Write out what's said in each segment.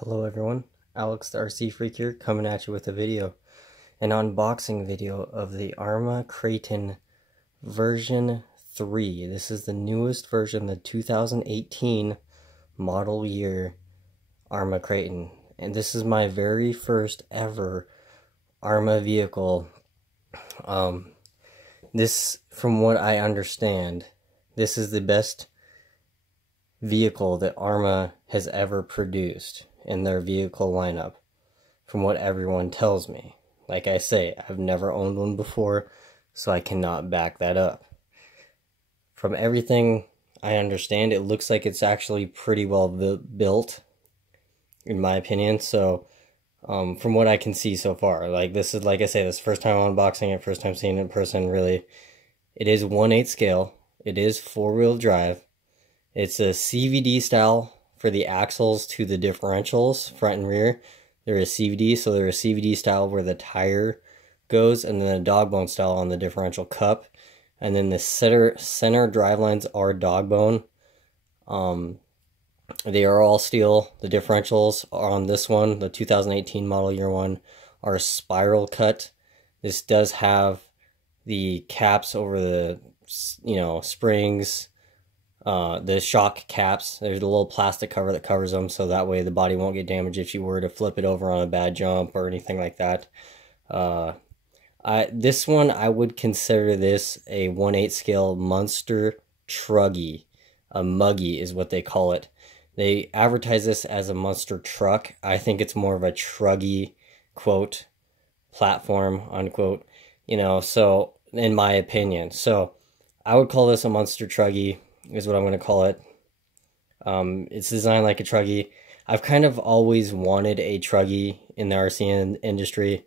Hello everyone, Alex the RC Freak here, coming at you with a video, an unboxing video of the Arrma Kraton version 3. This is the newest version, the 2018 model year Arrma Kraton, and this is my very first ever Arrma vehicle. This, from what I understand, this is the best vehicle that Arrma has ever produced in their vehicle lineup, from what everyone tells me. Like I say, I've never owned one before, so I cannot back that up. From everything I understand, it looks like it's actually pretty well built, in my opinion. So from what I can see so far, like this is, like I say, this is the first time unboxing it, first time seeing it in person, really. It is 1/8 scale. It is 4-wheel drive. It's a CVD style for the axles to the differentials, front and rear. They're a CVD, so they're a CVD style where the tire goes, and then a dog bone style on the differential cup. And then the center drive lines are dog bone. They are all steel. The differentials are on this one, the 2018 model year one, are spiral cut. This does have the caps over the, springs, the shock caps. There's a little plastic cover that covers them, so that way the body won't get damaged if you were to flip it over on a bad jump or anything like that. This one, I would consider this a 1/8 scale monster truggy. A muggy is what they call it. They advertise this as a monster truck. I think it's more of a truggy, quote, platform, unquote, so in my opinion. So I would call this a monster truggy, is what I'm going to call it. It's designed like a truggy. I've kind of always wanted a truggy in the RC industry,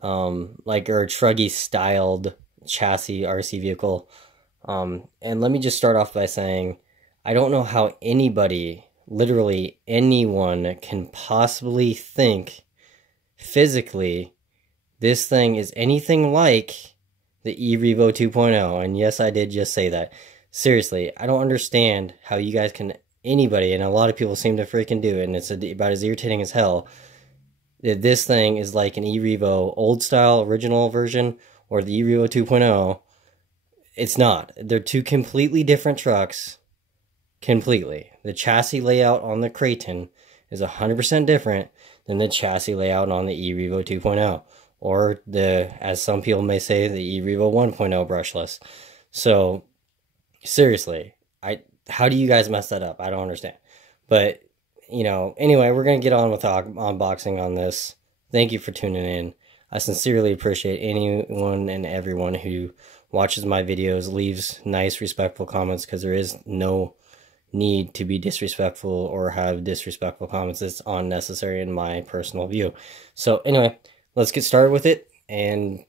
or a truggy styled chassis RC vehicle. And let me just start off by saying, I don't know how anybody, literally anyone, can possibly think physically this thing is anything like the eRevo 2.0. And yes, I did just say that. Seriously, I don't understand how you guys can, anybody, and a lot of people seem to freaking do it, and it's about as irritating as hell, that this thing is like an eRevo old style original version or the eRevo 2.0. It's not. They're two completely different trucks. Completely. The chassis layout on the Kraton is 100% different than the chassis layout on the eRevo 2.0. Or the, as some people may say, the eRevo 1.0 brushless. So, seriously, how do you guys mess that up? I don't understand. But, anyway, we're going to get on with unboxing on this. Thank you for tuning in. I sincerely appreciate anyone and everyone who watches my videos, leaves nice, respectful comments, because there is no need to be disrespectful or have disrespectful comments. It's unnecessary in my personal view. So, anyway, let's get started with it. And,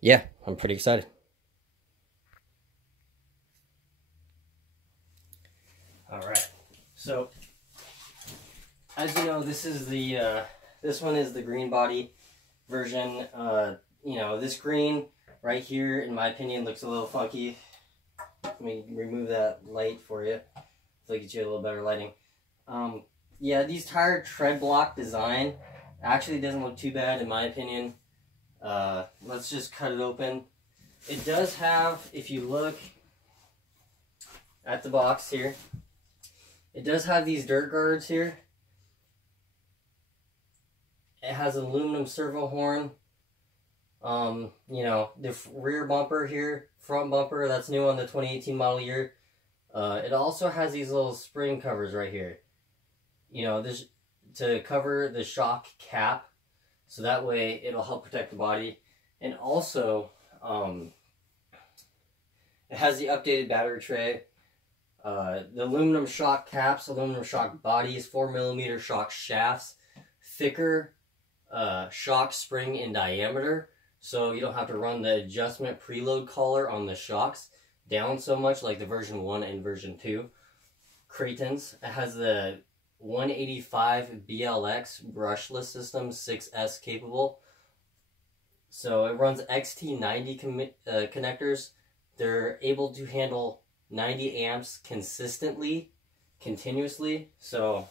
yeah, I'm pretty excited. Alright, so, as you know, this is the, this one is the green body version. This green right here, in my opinion, looks a little funky. Let me remove that light for you, so I get you a little better lighting. Yeah, these tire tread block design actually doesn't look too bad, in my opinion. Let's just cut it open. It does have, if you look at the box here, it does have these dirt guards here. It has an aluminum servo horn. The rear bumper here, front bumper, that's new on the 2018 model year. It also has these little spring covers right here. This to cover the shock cap, so that way it'll help protect the body. And also, it has the updated battery tray. The aluminum shock caps, aluminum shock bodies, 4mm shock shafts, thicker shock spring in diameter, so you don't have to run the adjustment preload collar on the shocks down so much like the version 1 and version 2 Kratons. It has the 185 BLX brushless system, 6S capable. So it runs XT90 connectors. They're able to handle 90 amps consistently, continuously. So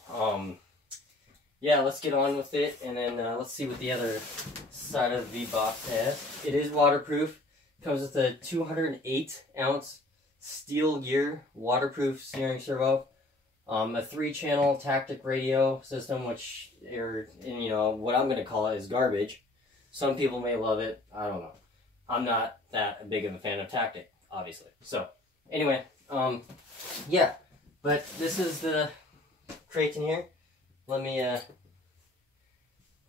yeah, let's get on with it, and then let's see what the other side of the box has. It is waterproof. Comes with a 208-ounce steel gear, waterproof steering servo, a 3-channel tactic radio system, which what I'm gonna call it is garbage. Some people may love it. I don't know. I'm not that big of a fan of tactic, obviously. So anyway, yeah. But this is the kraton here. Let me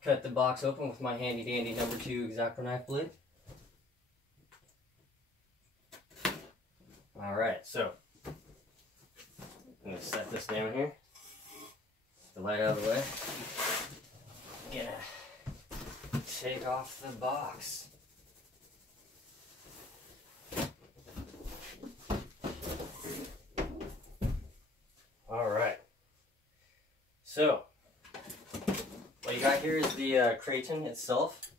cut the box open with my handy dandy number 2 X-Acto knife blade. Alright, so I'm going to set this down here. Get the light out of the way. Gonna take off the box. Alright. So, what you got here is the kraton itself.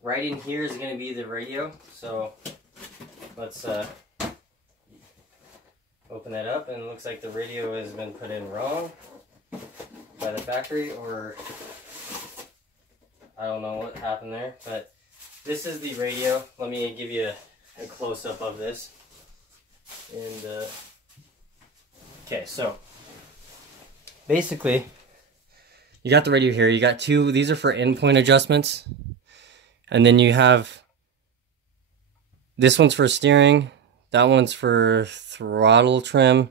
Right in here is going to be the radio. So, let's open that up, and it looks like the radio has been put in wrong by the factory, or I don't know what happened there, but this is the radio. Let me give you a close-up of this. And okay, so basically you got the radio here. You got 2, these are for endpoint adjustments, and then you have this one's for steering, that one's for throttle trim,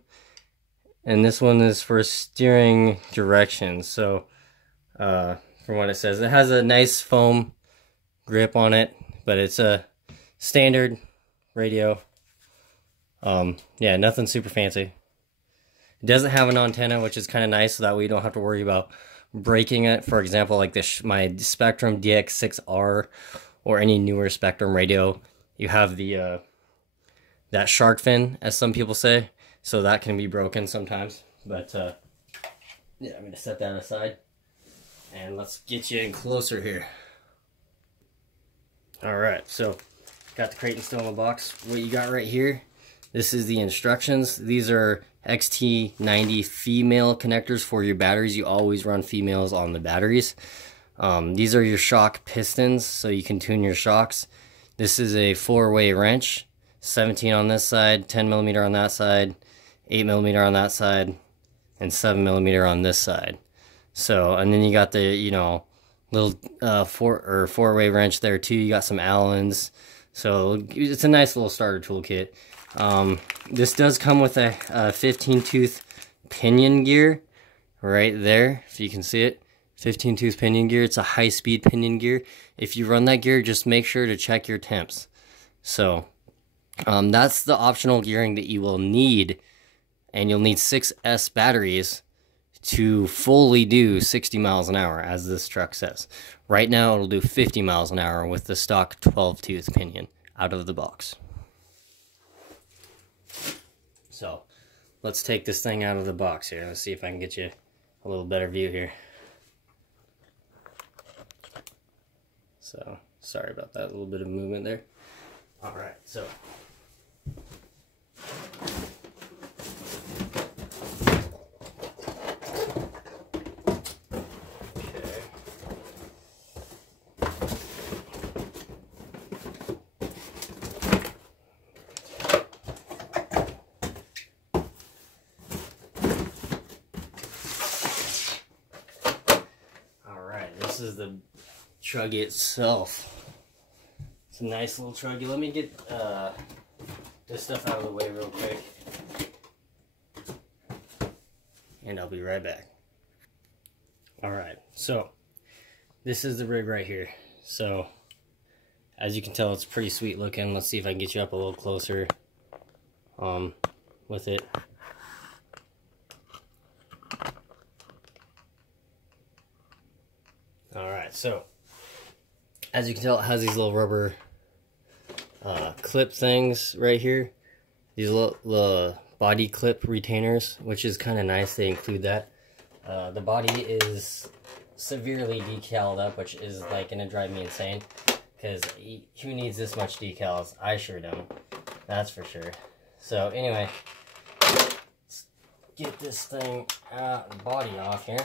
and this one is for steering direction. So, from what it says, it has a nice foam grip on it, but it's a standard radio. Yeah, nothing super fancy. It doesn't have an antenna, which is kind of nice, so that way you don't have to worry about breaking it. For example, like this, my Spectrum DX6R or any newer Spectrum radio, you have the that shark fin, as some people say, so that can be broken sometimes. But yeah, I'm gonna set that aside, and let's get you in closer here. All right, so got the kraton still in the box. What you got right here, this is the instructions. These are XT90 female connectors for your batteries. You always run females on the batteries. These are your shock pistons, so you can tune your shocks. This is a 4-way wrench. 17 on this side, 10mm on that side, 8mm on that side, and 7mm on this side. So, and then you got the, little 4-way wrench there too. You got some Allens. So it's a nice little starter toolkit. This does come with a 15-tooth pinion gear right there, if you can see it. 15-tooth pinion gear. It's a high-speed pinion gear. If you run that gear, just make sure to check your temps. So that's the optional gearing that you will need, and you'll need 6S batteries to fully do 60 miles an hour, as this truck says. Right now, it'll do 50 miles an hour with the stock 12-tooth pinion out of the box. So, let's take this thing out of the box here. Let's see if I can get you a little better view here. So, sorry about that, a little bit of movement there. Alright, so this is the truggy itself. It's a nice little truggy. Let me get this stuff out of the way real quick, and I'll be right back. Alright, so this is the rig right here. So as you can tell, it's pretty sweet looking. Let's see if I can get you up a little closer with it. Alright, so as you can tell, it has these little rubber clip things right here. These little body clip retainers, which is kind of nice. They include that. The body is severely decaled up, which is like going to drive me insane, because who needs this much decals? I sure don't. That's for sure. So anyway, let's get this thing the body off here.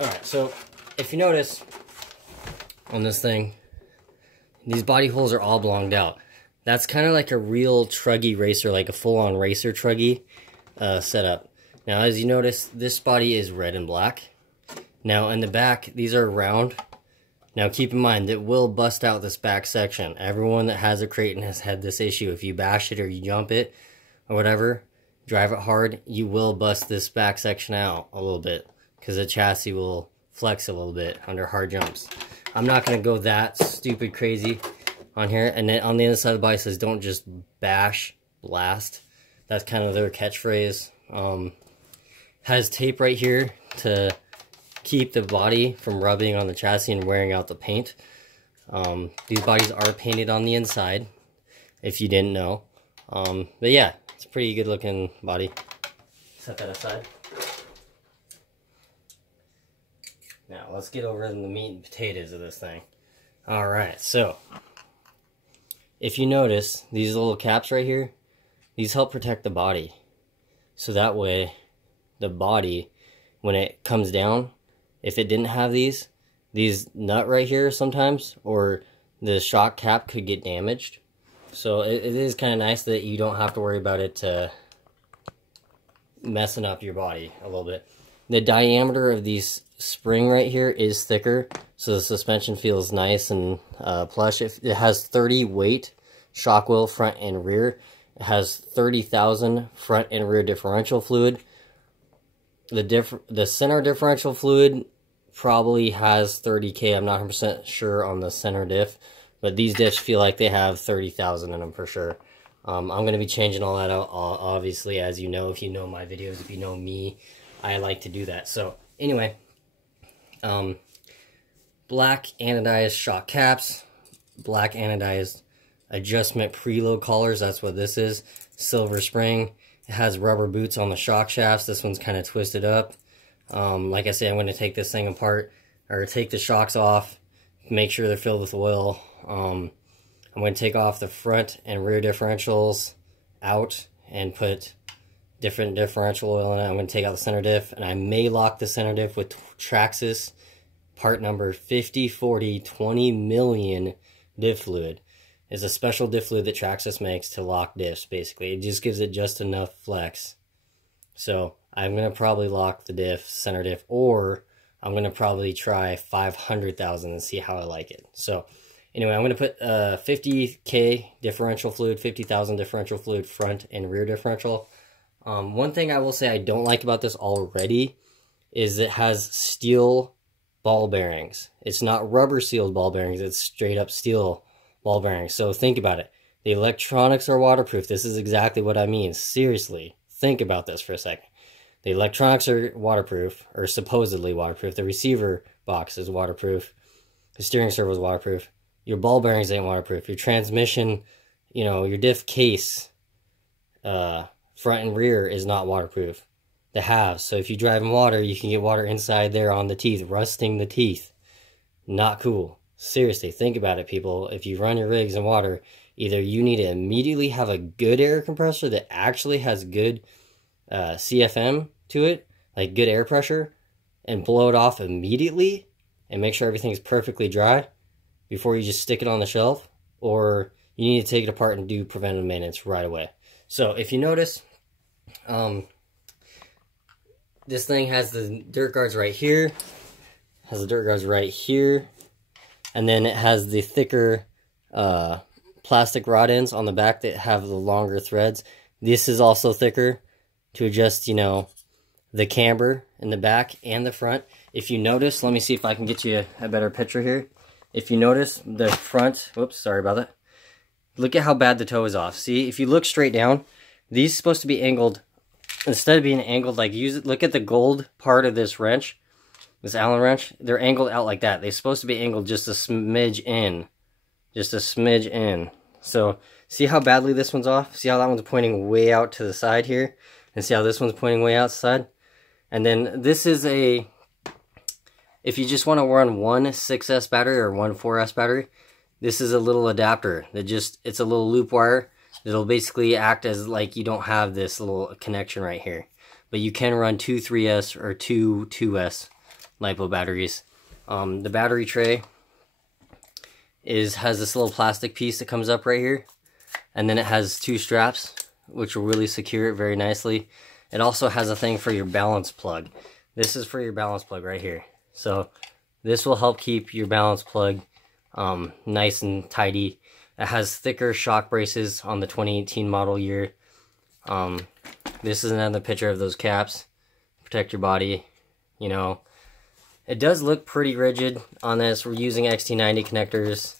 Alright, so if you notice on this thing, these body holes are all blonged out. That's kind of like a real truggy racer, like a full-on racer truggy setup. Now, as you notice, this body is red and black. Now, in the back, these are round. Now, keep in mind, it will bust out this back section. Everyone that has a Kraton has had this issue. If you bash it or you jump it or whatever, drive it hard, you will bust this back section out a little bit because the chassis will flex a little bit under hard jumps. I'm not going to go that stupid crazy on here. And then on the other side of the body says, don't just bash, blast. That's kind of their catchphrase. Has tape right here to keep the body from rubbing on the chassis and wearing out the paint. These bodies are painted on the inside, if you didn't know. But yeah, it's a pretty good looking body. Set that aside. Now let's get over to the meat and potatoes of this thing. Alright, so if you notice these little caps right here, these help protect the body. So that way the body, when it comes down, if it didn't have these nut right here sometimes, or the shock cap could get damaged. So it is kind of nice that you don't have to worry about it messing up your body a little bit. The diameter of these spring right here is thicker, so the suspension feels nice and plush. It has 30 weight shock wheel front and rear. It has 30,000 front and rear differential fluid. The center differential fluid probably has 30K. I'm not 100% sure on the center diff, but these diffs feel like they have 30,000 in them for sure. I'm going to be changing all that out, obviously, as you know, if you know my videos, if you know me, I like to do that. So anyway, black anodized shock caps, black anodized adjustment preload collars, that's what this is, silver spring. It has rubber boots on the shock shafts. This one's kind of twisted up. Like I say, I'm going to take this thing apart, or take the shocks off, make sure they're filled with oil. I'm going to take off the front and rear differentials out and put different differential oil in it. I'm going to take out the center diff, and I may lock the center diff with Traxxas part number 5040 20 million diff fluid. Is a special diff fluid that Traxxas makes to lock diffs, basically. It just gives it just enough flex. So I'm going to probably lock the diff, center diff, or I'm going to probably try 500,000 and see how I like it. So anyway, I'm going to put 50K differential fluid, 50,000 differential fluid front and rear differential. One thing I will say I don't like about this already is it has steel ball bearings. It's not rubber sealed ball bearings, it's straight up steel ball bearings. So think about it. The electronics are waterproof. This is exactly what I mean. Seriously, think about this for a second. The electronics are waterproof, or supposedly waterproof. The receiver box is waterproof. The steering servo is waterproof. Your ball bearings ain't waterproof. Your transmission, you know, your diff case, front and rear is not waterproof. The halves. So if you drive in water, you can get water inside there on the teeth, rusting the teeth. Not cool. Seriously, think about it, people. If you run your rigs in water, either you need to immediately have a good air compressor that actually has good CFM to it, like good air pressure, and blow it off immediately and make sure everything's perfectly dry before you just stick it on the shelf, or you need to take it apart and do preventive maintenance right away. So if you notice, this thing has the dirt guards right here, and then it has the thicker plastic rod ends on the back that have the longer threads. This is also thicker to adjust, you know, the camber in the back and the front. If you notice, let me see if I can get you a better picture here. If you notice the front, whoops, sorry about that. Look at how bad the toe is off. See, if you look straight down, these are supposed to be angled. Instead of being angled, like, look at the gold part of this wrench. This Allen wrench, they're angled out like that. They're supposed to be angled just a smidge in. Just a smidge in. So, see how badly this one's off? See how that one's pointing way out to the side here? And see how this one's pointing way outside? And then this is a... If you just want to run one 6S battery or one 4S battery, this is a little adapter that just... It's a little loop wire that'll basically act as like you don't have this little connection right here. But you can run two 3S or two 2S LiPo batteries. The battery tray has this little plastic piece that comes up right here, and then it has two straps which will really secure it very nicely. It also has a thing for your balance plug. This is for your balance plug right here. So this will help keep your balance plug nice and tidy. It has thicker shock braces on the 2018 model year. This is another picture of those caps. Protect your body, you know. It does look pretty rigid on this. We're using XT90 connectors.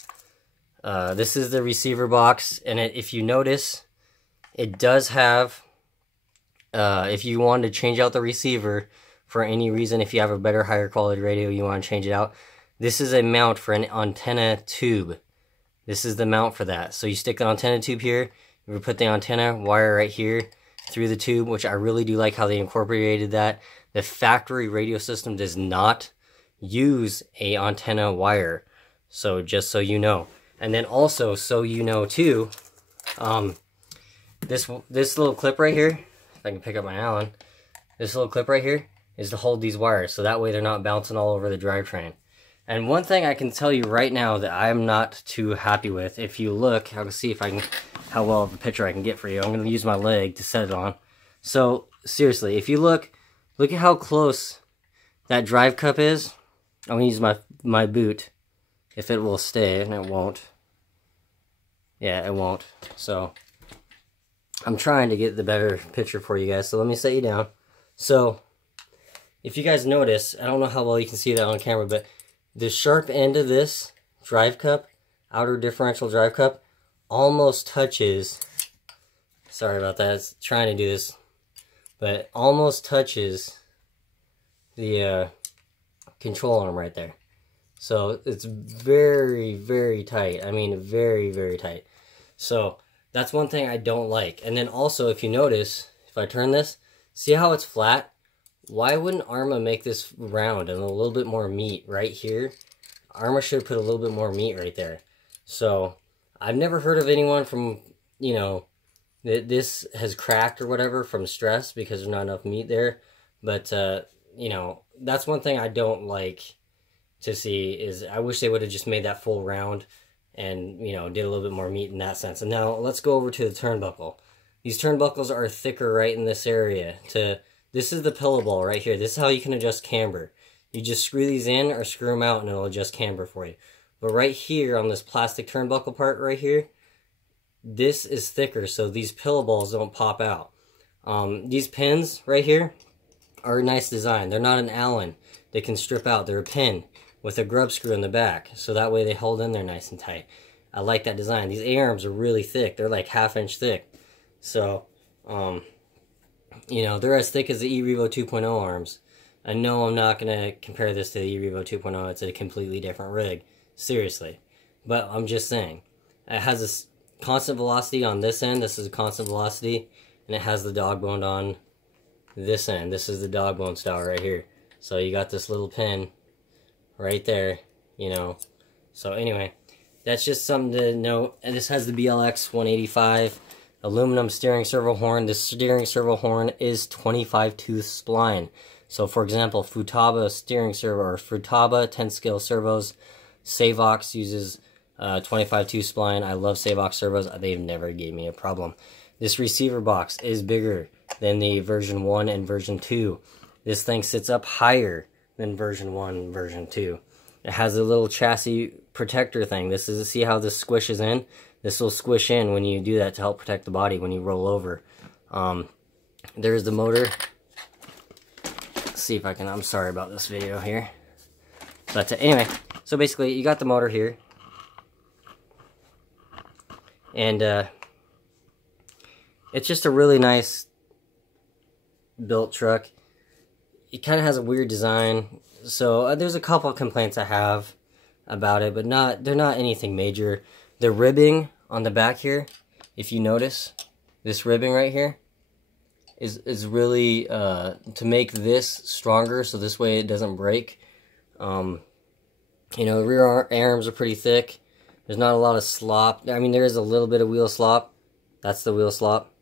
This is the receiver box, and if you notice, it does have, if you want to change out the receiver for any reason, if you have a better, higher quality radio, you want to change it out, this is a mount for an antenna tube. This is the mount for that. So you stick the antenna tube here, you put the antenna wire right here through the tube, which I really do like how they incorporated that. The factory radio system does not use a antenna wire, so just so you know. And then also, so you know too, this little clip right here, if I can pick up my Allen, this little clip right here is to hold these wires, so that way they're not bouncing all over the drivetrain. And one thing I can tell you right now that I'm not too happy with, if you look, I'll see if I can, how well of a picture I can get for you. I'm going to use my leg to set it on. So seriously, if you look at how close that drive cup is. I'm going to use my boot, if it will stay, and it won't. Yeah, it won't. So I'm trying to get the better picture for you guys, so let me set you down. So if you guys notice, I don't know how well you can see that on camera, but the sharp end of this drive cup, outer differential drive cup, almost touches, sorry about that, it's trying to do this, but almost touches the control arm right there. So it's very, very tight. I mean, very, very tight. So that's one thing I don't like. And then also, if you notice, if I turn this, see how it's flat? Why wouldn't Arrma make this round and a little bit more meat right here? Arrma should put a little bit more meat right there. So I've never heard of anyone from, you know, that this has cracked or whatever from stress because there's not enough meat there. But, you know, that's one thing I don't like to see, is I wish they would have just made that full round and, you know, did a little bit more meat in that sense. And now let's go over to the turnbuckle. These turnbuckles are thicker right in this area. This is the pillow ball right here. This is how you can adjust camber. You just screw these in or screw them out and it'll adjust camber for you. But right here on this plastic turnbuckle part right here, this is thicker so these pillow balls don't pop out. These pins right here are a nice design. They're not an Allen. They can strip out. They're a pin with a grub screw in the back, so that way they hold in there nice and tight. I like that design. These A-arms are really thick. They're like 1/2 inch thick. So, you know, they're as thick as the eRevo 2.0 arms. I know I'm not going to compare this to the eRevo 2.0. It's a completely different rig. Seriously. But I'm just saying. It has this constant velocity on this end. This is a constant velocity. And it has the dog bone on this end. This is the dog bone style right here. So you got this little pin right there, you know. So anyway, that's just something to note. And this has the BLX 185 aluminum steering servo horn. This steering servo horn is 25 tooth spline. So for example, Futaba steering servo or Futaba 10 scale servos, Savox uses 25 tooth spline. I love Savox servos. They've never gave me a problem. This receiver box is bigger than the version 1 and version 2. This thing sits up higher than version 1 and version 2. It has a little chassis protector thing. This is, see how this squishes in? This will squish in when you do that to help protect the body when you roll over. There's the motor. Let's see if I can, I'm sorry about this video here. But anyway, so basically you got the motor here. And it's just a really nice built truck. It kind of has a weird design, so there's a couple of complaints I have about it, but they're not anything major. The ribbing on the back here, if you notice, this ribbing right here is really to make this stronger, so this way it doesn't break. You know, the rear arms are pretty thick. There's not a lot of slop. I mean, there is a little bit of wheel slop. That's the wheel slop.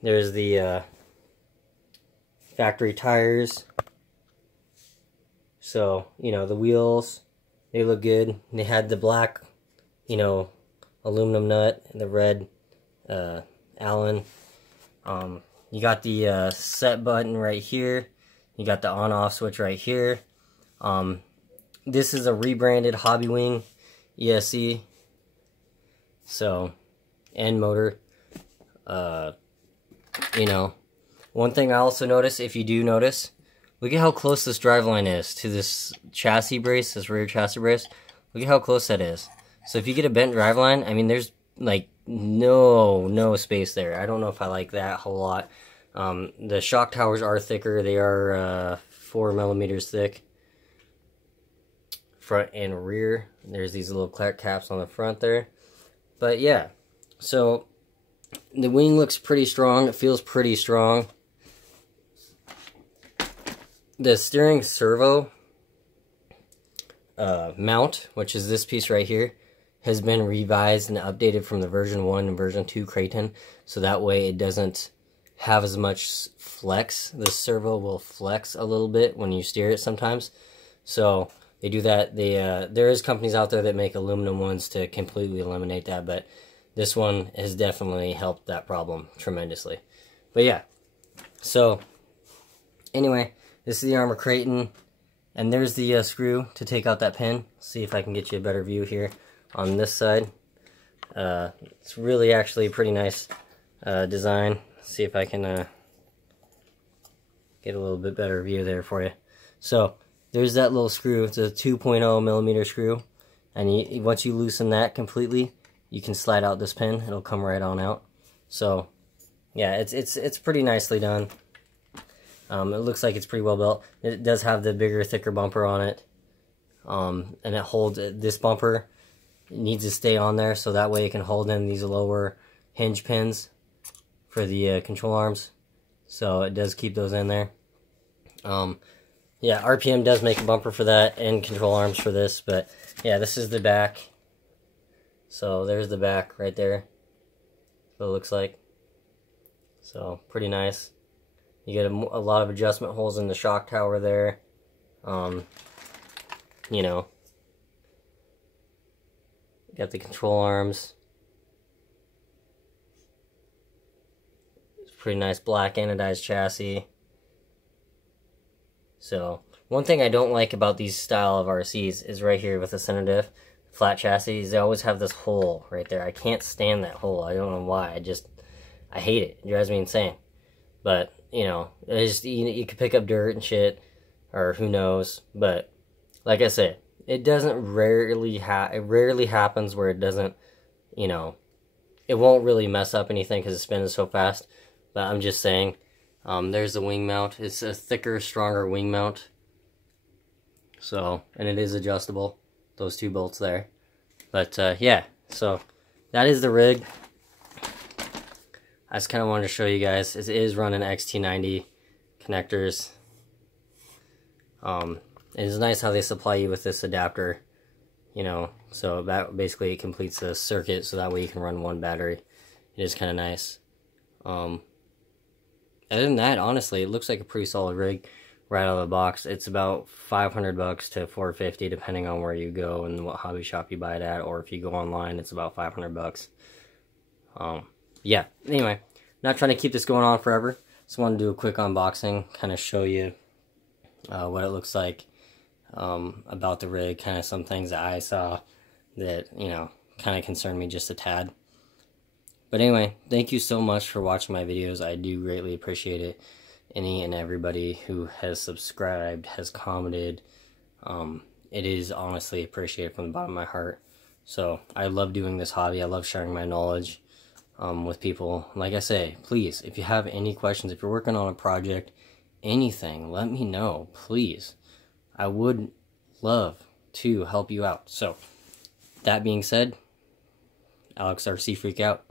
There's the factory tires. So, you know, the wheels, they look good. They had the black, you know, aluminum nut and the red Allen. You got the set button right here. You got the on-off switch right here. This is a rebranded Hobbywing ESC. So, and motor. You know, one thing I also noticed, if you do notice, look at how close this driveline is to this chassis brace, this rear chassis brace. Look at how close that is. So if you get a bent driveline, I mean, there's like no space there. I don't know if I like that a whole lot. The shock towers are thicker. They are 4 millimeters thick. Front and rear. There's these little caps on the front there. But yeah, so the wing looks pretty strong. It feels pretty strong. The steering servo mount, which is this piece right here, has been revised and updated from the version 1 and version 2 kraton, so that way it doesn't have as much flex. The servo will flex a little bit when you steer it sometimes, so they do that. There is companies out there that make aluminum ones to completely eliminate that, but this one has definitely helped that problem tremendously. But yeah, so anyway, this is the Arrma kraton, and there's the screw to take out that pin. See if I can get you a better view here on this side. It's really actually a pretty nice design. See if I can get a little bit better view there for you. So there's that little screw. It's a 2.0 millimeter screw, and once you loosen that completely, you can slide out this pin. It'll come right on out. So yeah, it's pretty nicely done. It looks like it's pretty well built. It does have the bigger, thicker bumper on it, and it holds this bumper. It needs to stay on there so that way it can hold in these lower hinge pins for the control arms. So it does keep those in there. Yeah, RPM does make a bumper for that and control arms for this, but yeah, this is the back. So there's the back right there. What it looks like. So pretty nice. You get a lot of adjustment holes in the shock tower there. You know, got the control arms. It's a pretty nice black anodized chassis. So one thing I don't like about these style of RCs is right here with the center diff, flat chassis, they always have this hole right there. I can't stand that hole. I don't know why. I hate it. It drives me insane. But you know, you could pick up dirt and shit, or who knows. But like I said, it rarely happens where it doesn't, you know, it won't really mess up anything because it spins so fast. But I'm just saying, there's the wing mount. It's a thicker, stronger wing mount. So, and it is adjustable, those two bolts there. But yeah, so that is the rig. I just kind of wanted to show you guys. It is running XT90 connectors. It's nice how they supply you with this adapter, you know, so that basically it completes the circuit, so that way you can run one battery. It is kind of nice. Other than that, honestly, it looks like a pretty solid rig right out of the box. It's about $500 to $450 depending on where you go and what hobby shop you buy it at, or if you go online, it's about $500. Yeah, anyway, not trying to keep this going on forever. Just want to do a quick unboxing, kind of show you what it looks like, about the rig, kind of some things that I saw that, you know, kind of concerned me just a tad. But anyway, thank you so much for watching my videos. I do greatly appreciate it. Any and everybody who has subscribed, has commented, it is honestly appreciated from the bottom of my heart. So I love doing this hobby. I love sharing my knowledge with people. Like I say, please, if you have any questions, if you're working on a project, anything, let me know, please. I would love to help you out. So, that being said, Alex RC Freak out.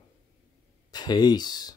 Peace.